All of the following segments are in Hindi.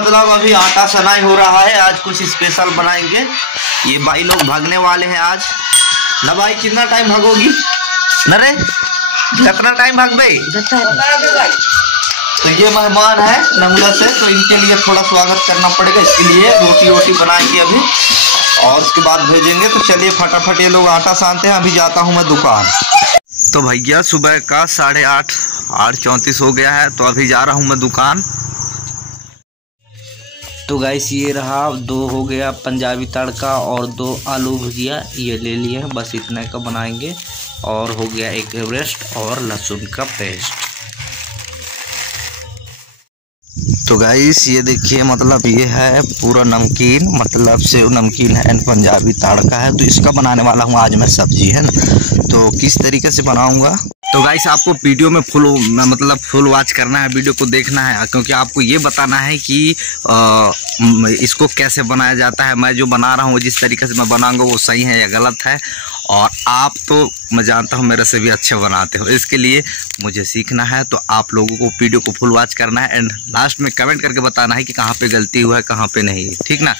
मतलब अभी आटा सनाई हो रहा है, आज कुछ स्पेशल बनाएंगे। ये भाई लोग भागने वाले हैं आज ना। भाई कितना टाइम भागोगी न रे? कितना टाइम भाग भाई? तो ये मेहमान है नंगला से, तो इनके लिए थोड़ा स्वागत करना पड़ेगा, इसके लिए रोटी वोटी बनाएंगे अभी और उसके बाद भेजेंगे। तो चलिए फटाफट ये लोग आटा सानते हैं, अभी जाता हूँ मैं दुकान। तो भैया सुबह का 8:34 हो गया है, तो अभी जा रहा हूँ मैं दुकान। तो गाइस ये रहा, 2 हो गया पंजाबी तड़का और 2 आलू भुजिया, ये ले लिए हैं, बस इतने का बनाएंगे। और हो गया एक एवरेस्ट और लहसुन का पेस्ट। तो गाइस ये देखिए, मतलब ये है पूरा नमकीन, मतलब सेव नमकीन है एंड पंजाबी तड़का है। तो इसका बनाने वाला हूँ आज मैं सब्जी, है ना। तो किस तरीके से बनाऊंगा, तो गाइस आपको वीडियो में फुल वॉच करना है, वीडियो को देखना है, क्योंकि आपको ये बताना है कि इसको कैसे बनाया जाता है। मैं जो बना रहा हूँ जिस तरीके से मैं बनाऊंगा वो सही है या गलत है। और आप तो मैं जानता हूँ मेरे से भी अच्छे बनाते हो, इसके लिए मुझे सीखना है। तो आप लोगों को वीडियो को फुल वॉच करना है एंड लास्ट में कमेंट करके बताना है कि कहाँ पे गलती हुआ है कहाँ पे नहीं, ठीक ना।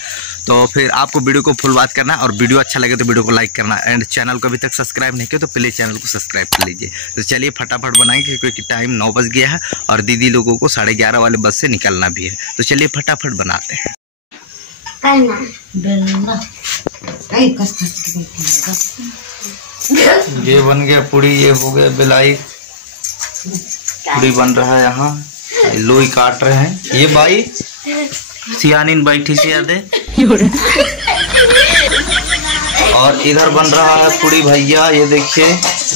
तो फिर आपको वीडियो को फुल वॉच करना है और वीडियो अच्छा लगे तो वीडियो को लाइक करना है एंड चैनल को अभी तक सब्सक्राइब नहीं किया तो प्लीज़ चैनल को सब्सक्राइब कर लीजिए। तो चलिए फटाफट बनाएंगे क्योंकि टाइम 9 बज गया है और दीदी लोगों को 11:30 वाले बस से निकलना भी है। तो चलिए फटाफट बनाते हैं। ये बन गया पूड़ी, ये हो गया बिलाई, पूड़ी बन रहा है यहाँ, लोई काट रहे हैं। ये भाई सियानीन बैठी से याद है। और इधर बन रहा है पूड़ी भैया, ये देखिए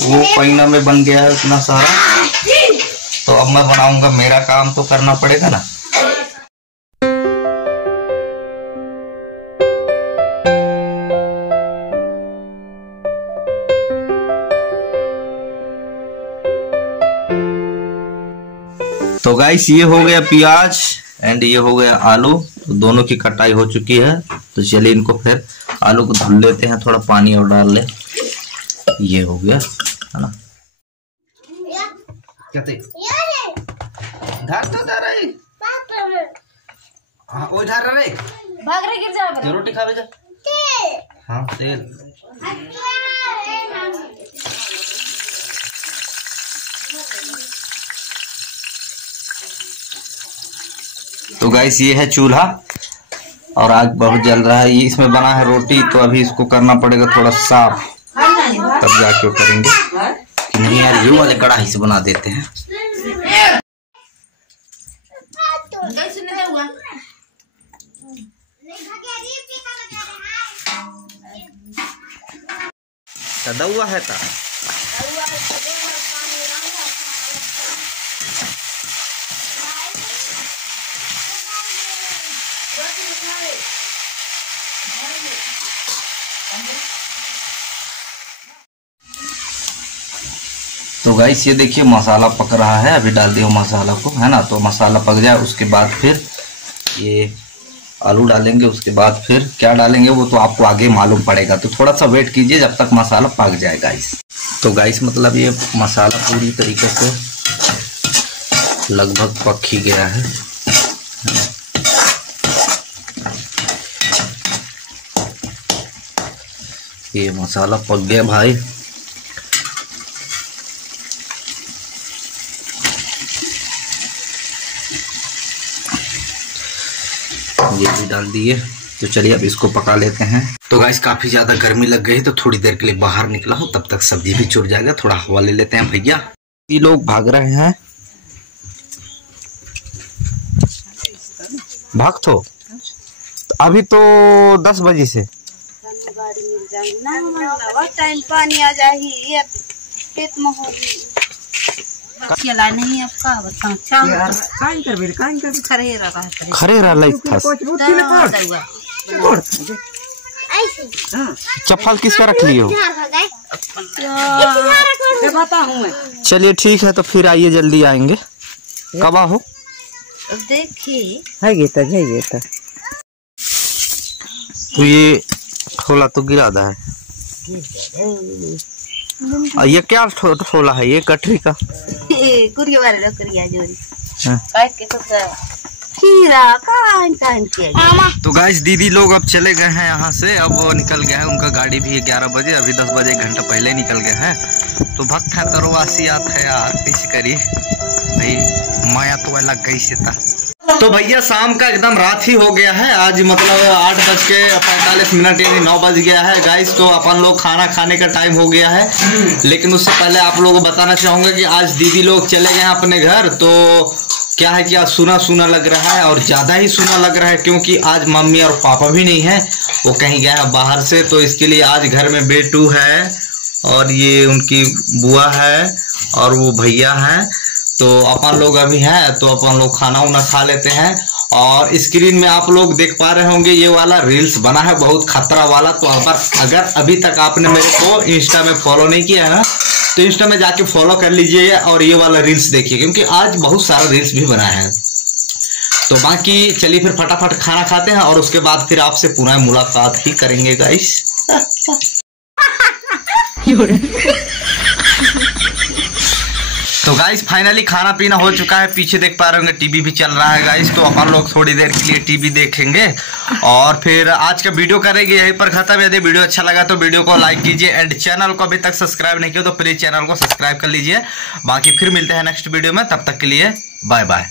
वो पैना में बन गया है उतना सारा। तो अब मैं बनाऊंगा, मेरा काम तो करना पड़ेगा ना। तो गाइस ये हो गया प्याज एंड ये हो गया आलू, तो दोनों की कटाई हो चुकी है। तो चलिए इनको फिर आलू को धुल लेते हैं, थोड़ा पानी और डाल ले। ये हो गया, है ना। कहते धार तो धार है, हाँ वो धार रहे, भाग रहे, गिर जा रोटी खा जा। हाँ तेल तो गाइस ये है चूल्हा और आग बहुत जल रहा है। ये इसमें बना है रोटी, तो अभी इसको करना पड़ेगा थोड़ा साफ, तब जाके करेंगे। कि नहीं यार, ये वाले कढ़ाई से बना देते हैं। सदा है था तो गाइस ये देखिए मसाला पक रहा है, अभी डाल दिया मसाला को, है ना। तो मसाला पक जाए उसके बाद फिर ये आलू डालेंगे, उसके बाद फिर क्या डालेंगे वो तो आपको आगे मालूम पड़ेगा। तो थोड़ा सा वेट कीजिए जब तक मसाला पक जाए गाइस। तो गाइस मतलब ये मसाला पूरी तरीके से लगभग पक ही गया है। ये मसाला पक गया भाई। ये भी डाल दिए। तो चलिए अब इसको पका लेते हैं। तो गाइस काफी ज्यादा गर्मी लग गई, तो थोड़ी देर के लिए बाहर निकला हूँ, तब तक सब्जी भी चुर जाएगा, थोड़ा हवा ले लेते हैं भैया। ये लोग भाग रहे हैं, भाग तो अभी तो 10 बजे से टाइम पानी आ जाए खेत में हो चला नहीं आपका खरे चप्पल किसका रख लियो? चलिए ठीक है, तो फिर आइए, जल्दी आएंगे। कब हो देखिए है तो ये छोला तो गिरा दा है। ये क्या छोला है? ये कटरी का खीरा कान के। तो गाइस दीदी लोग अब चले गए हैं यहाँ से, अब वो निकल गए हैं, उनका गाड़ी भी 11 बजे, अभी 10 बजे 1 घंटा पहले निकल गए हैं। तो भक्त है तरवासी आत है यार, इसी करी भाई माया तो अलग गई से था। तो भैया शाम का एकदम रात ही हो गया है, आज मतलब 8:45 यानी 9 बज गया है गाइस। तो अपन लोग खाना खाने का टाइम हो गया है, लेकिन उससे पहले आप लोगों को बताना चाहूंगा कि आज दीदी लोग चले गए हैं अपने घर। तो क्या है कि आज सुना सुना लग रहा है, और ज़्यादा ही सुना लग रहा है, क्योंकि आज मम्मी और पापा भी नहीं है, वो कहीं गया है बाहर से। तो इसके लिए आज घर में बेटू है, और ये उनकी बुआ है, और वो भैया हैं। तो अपन लोग अभी हैं, तो अपन लोग खाना उना खा लेते हैं। और स्क्रीन में आप लोग देख पा रहे होंगे ये वाला रील्स बना है बहुत खतरा वाला। तो अगर अभी तक आपने मेरे को इंस्टा में फॉलो नहीं किया है ना, तो इंस्टा में जाके फॉलो कर लीजिए और ये वाला रील्स देखिए, क्योंकि आज बहुत सारा रील्स भी बना है। तो बाकी चलिए फिर फटाफट खाना खाते हैं, और उसके बाद फिर आपसे पुनः मुलाकात ही करेंगे गाइस। तो गाइस फाइनली खाना पीना हो चुका है, पीछे देख पा रहे होंगे टीवी भी चल रहा है गाइस। तो अपन लोग थोड़ी देर के लिए टीवी देखेंगे, और फिर आज का वीडियो करेंगे यहीं पर खत्म। यदि वीडियो अच्छा लगा तो वीडियो को लाइक कीजिए, एंड चैनल को अभी तक सब्सक्राइब नहीं किया तो प्लीज चैनल को सब्सक्राइब कर लीजिए। बाकी फिर मिलते हैं नेक्स्ट वीडियो में, तब तक के लिए बाय बाय।